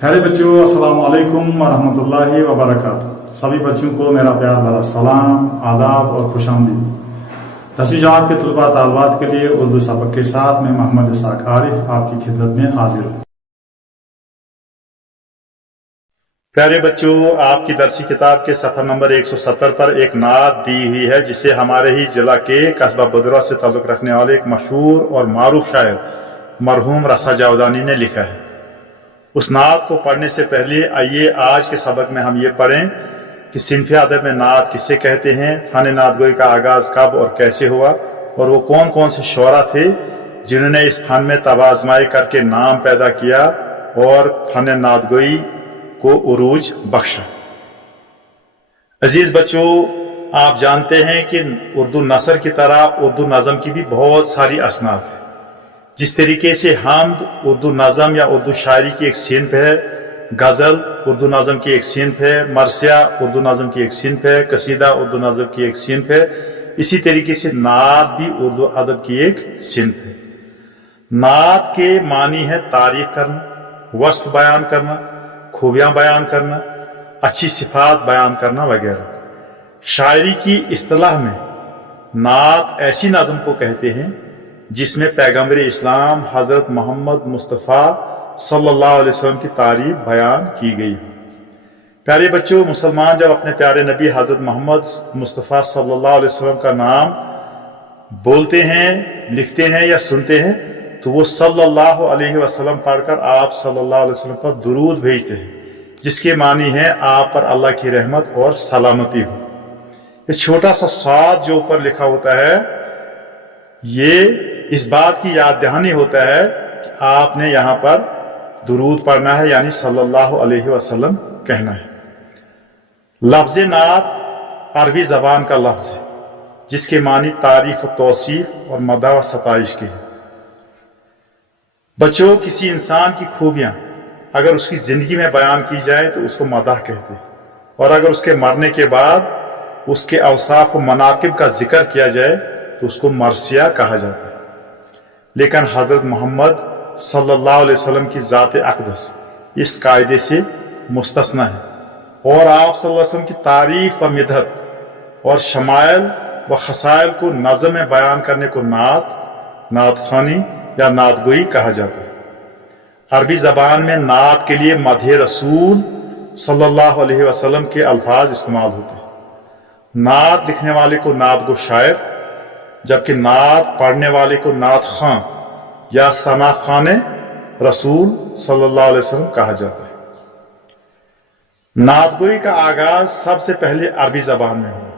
प्यारे बच्चों, अस्सलाम वालेकुम वरहमतुल्लाहि वबरकातुहू। सभी बच्चों को मेरा प्यार भरा सलाम, आदाब और खुशामदीद। 10वीं जमात के तलबा तालिबात के लिए उर्दू सबक के साथ मैं मोहम्मद इसाक आरिफ आपकी खिदमत में हाजिर हूँ। प्यारे बच्चों, आपकी दरसी किताब के सफ़र नंबर 170 पर एक नात दी हुई है जिसे हमारे ही जिला के कस्बा बदरा से ताल्लुक़ रखने वाले एक मशहूर और मारूफ शायर मरहूम रसा जावदानी ने लिखा है। उस नात को पढ़ने से पहले आइए आज के सबक में हम ये पढ़ें कि सिन्फ़ अदब में नात किसे कहते हैं, फ़न नातगोई का आगाज़ कब और कैसे हुआ, और वो कौन कौन से शोरा थे जिन्होंने इस फ़न में तवाज़माई करके नाम पैदा किया और फ़न नातगोई को उरूज बख्शा। अजीज बच्चों, आप जानते हैं कि उर्दू नसर की तरह उर्दू नज़म की भी बहुत सारी असनाफ है। जिस तरीके से हमद उर्दू नज़म या उर्दू शायरी की एक सिन्फ है, गज़ल उर्दू नज़म की एक सिन्फ है, मरसिया उर्दू नज़म की एक सिन्फ है, कसीदा उर्दू नज़म की एक सिन्फ है, इसी तरीके से नात भी उर्दू अदब की एक सिन्फ है। नात के मानी है तारीफ करना, वस्फ बयान करना, खूबियां बयान करना, अच्छी सिफात बयान करना वगैरह। शायरी की इस्तिलाह में नात ऐसी नज़म को कहते हैं जिसमें पैगंबर इस्लाम हज़रत मोहम्मद मुस्तफ़ा सल्लल्लाहु अलैहि वसल्लम की तारीफ बयान की गई। प्यारे बच्चों, मुसलमान जब अपने प्यारे नबी हज़रत मोहम्मद मुस्तफ़ा सल्लल्लाहु अलैहि वसल्लम का नाम बोलते हैं, लिखते हैं या सुनते हैं तो वो सल्लल्लाहु अलैहि वसल्लम पढ़कर आप सल्लल्लाहु अलैहि वसल्लम पर दुरूद भेजते हैं, जिसके मानी है आप पर अल्लाह की रहमत और सलामती हो। ये छोटा सा साद जो ऊपर लिखा होता है, ये इस बात की याद दहानी होता है कि आपने यहां पर दुरूद पढ़ना है, यानी सल्लल्लाहु अलैहि वसल्लम कहना है। लफ्ज़ नात अरबी जबान का लफ्ज़ है जिसके मानी तारीफ और तौसीफ और मदह व सताइश की है। बच्चों, किसी इंसान की खूबियां अगर उसकी जिंदगी में बयान की जाए तो उसको मदह कहते हैं, और अगर उसके मरने के बाद उसके औसाफ व मनाकिब का जिक्र किया जाए तो उसको मरसिया कहा जाता है। लेकिन हजरत मोहम्मद सल्लल्लाहु अलैहि वसल्लम की ज़ात अक़दस इस कायदे से मुस्तस्ना है, और आप सल्लल्लाहु अलैहि वसल्लम की तारीफ व मिदहत और शमाइल व खसाइल को नज़म में बयान करने को नात, नात ख़ानी या नातगोई कहा जाता है। अरबी ज़बान में नात के लिए मदह रसूल सल्लल्लाहु अलैहि वसल्लम के अल्फाज इस्तेमाल होते हैं। नात लिखने वाले को नात गो शायर, जबकि नात पढ़ने वाले को नात खां या सना खाने रसूल सल्लल्लाहु अलैहि वसल्लम कहा जाता है। नातगोई का आगाज सबसे पहले अरबी जबान में हुआ,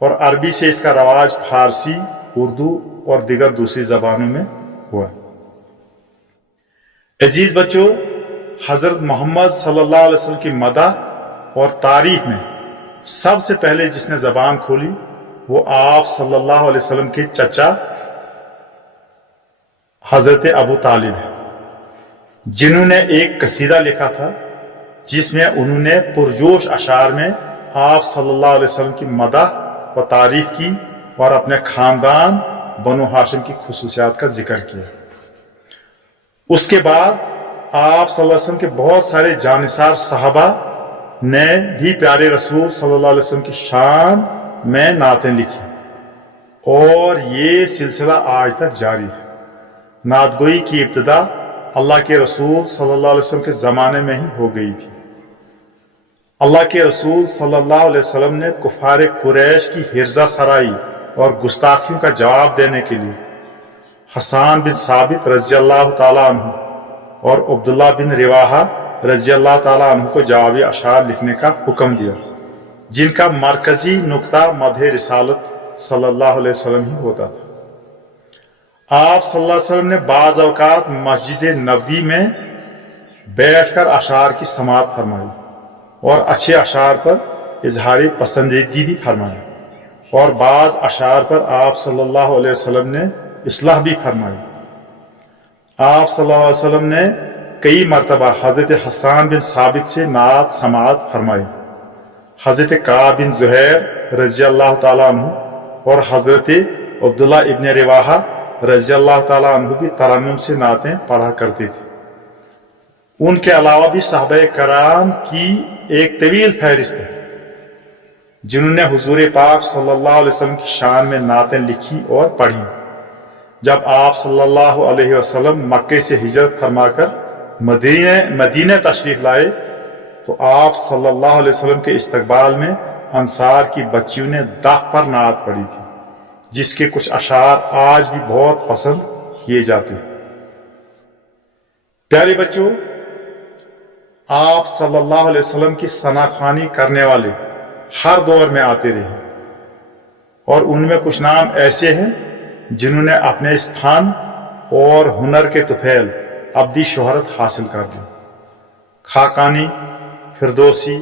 और अरबी से इसका रवाज फारसी, उर्दू और दीगर दूसरी जबानों में हुआ। अजीज बच्चों, हजरत मोहम्मद सल्लल्लाहु अलैहि वसल्लम की मदह और तारीफ में सबसे पहले जिसने जबान खोली वो आप सल्लल्लाहु अलैहि वसल्लम के चचा हजरत अबू तालिब है, जिन्होंने एक कसीदा लिखा था जिसमें उन्होंने पुरजोश अशार में आप सल्लल्लाहु अलैहि वसल्लम की मदह व तारीफ की और अपने खानदान बनु हाशिम की खुसूसियात का जिक्र किया। उसके बाद आप सल्लल्लाहु अलैहि वसल्लम के बहुत सारे जानिसार सहाबा ने भी प्यारे रसूल सल्लल्लाहु अलैहि वसल्लम की शान में नातें लिखी, और ये सिलसिला आज तक जारी है। नातगोई की इब्तिदा अल्लाह के रसूल सल्लल्लाहु अलैहि वसल्लम के ज़माने में ही हो गई थी। अल्लाह के रसूल सल्लल्लाहु अलैहि वसल्लम ने कुफार कुरैश की हिर्जा सराई और गुस्ताखियों का जवाब देने के लिए हसन बिन साबित रज़ियल्लाहु ताला अन्हु और अब्दुल्लाह बिन रिवाहा रज़ियल्लाहु ताला अन्हु को जवाबी अशार लिखने का हुक्म दिया, जिनका मरकजी नुक्ता मदह रिसालत सल्लल्लाहु अलैहि वसल्लम ही होता था। आप सल्लल्लाहु अलैहि वसल्लम ने बाज़ औक़ात मस्जिद नबवी में बैठकर अशार की समाअत फरमाई और अच्छे अशार पर इजहार पसंदीदगी भी फरमाई, और बाज़ अशार पर आप सल्लल्लाहु अलैहि वसल्लम ने इस्लाह भी फरमाई। आप सल्लल्लाहु अलैहि वसल्लम ने कई मरतबा हजरत हसन बिन साबित से नात समाअत फरमाई। हजरत काब बिन ज़ुहैर रज़ियल्लाहु ताला अन्हु और हजरत अब्दुल्लाह इब्न रिवाहा रज़ियल्लाहु ताला अन्हु भी तरन्नुम से नातें पढ़ा करते थे। ان کے علاوہ بھی صحابہ کرام کی ایک طویل فہرست ہے جنہوں نے حضور پاک صلی اللہ علیہ وسلم کی شان میں نعتیں لکھی اور پڑھی۔ جب آپ صلی اللہ علیہ وسلم مکے سے ہجرت فرما کر مدینہ تشریف لائے تو آپ صلی اللہ علیہ وسلم کے استقبال میں انصار کی بچیوں نے دف پر نعت پڑھی تھی، جس کے کچھ اشعار آج بھی بہت پسند کیے جاتے ہیں۔ پیارے بچوں، آپ صلی اللہ علیہ وسلم کی ثنا خوانی کرنے والے ہر دور میں آتے رہے، اور ان میں کچھ نام ایسے ہیں جنہوں نے اپنے اس فن اور ہنر کے طفیل ابدی شہرت حاصل کر لی۔ خاقانی، فردوسی،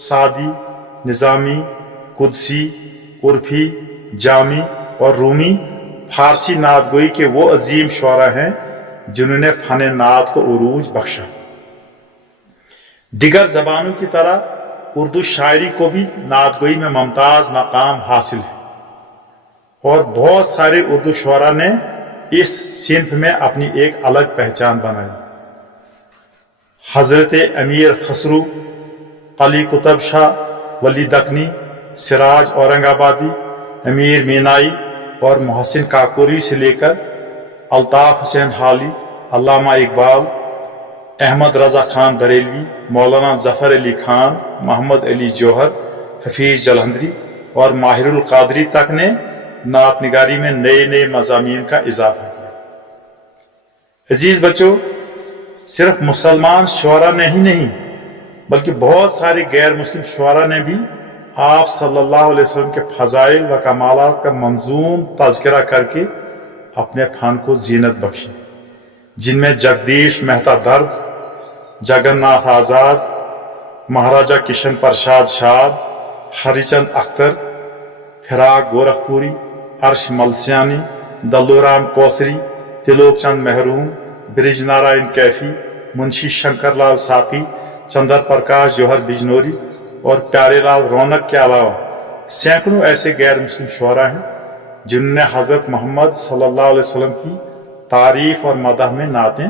سعدی، نظامی، قدسی، عرفی، جامی اور رومی فارسی نعت گوئی کے وہ عظیم شعراء ہیں جنہوں نے فن نعت کو عروج بخشا۔ دیگر زبانوں کی طرح اردو شاعری کو بھی نعت گوئی میں ممتاز مقام حاصل ہے، اور بہت سارے اردو شعراء نے اس صنف میں اپنی ایک الگ پہچان بنائی۔ حضرت امیر خسرو، قلی قطب شاہ، ولی دکنی، سراج اورنگ آبادی، امیر مینائی اور محسن کاکوری سے لے کر الطاف حسین حالی، علامہ اقبال، احمد رضا خان بریلوی، مولانا ظفر علی خان، محمد علی جوہر، حفیظ جلندری اور ماہر القادری تک نے نعت نگاری میں نئے نئے مضامین کا اضافہ کیا۔ عزیز بچوں، صرف مسلمان شعراء نے ہی نہیں بلکہ بہت سارے غیر مسلم شعراء نے بھی آپ صلی اللہ علیہ وسلم کے فضائل و کمالات کا منظوم تذکرہ کر کے اپنے فن کو زینت بخشی، جن میں جگدیش مہتا درد، جگن ناتھ آزاد، مہاراجہ کشن پرساد شاد، ہری چند اختر، فراق گورکھ پوری، عرش ملسیانی، دلو رام کوسری، تلوک چند محروم، برج نارائن کیفی، منشی شنکر لال ساقی، چندر پرکاش جوہر بجنوری اور پیارے لال رونق کے علاوہ سینکڑوں ایسے غیر مسلم شعراء ہیں جنہوں نے حضرت محمد صلی اللہ علیہ وسلم کی تعریف اور مدح میں نعتیں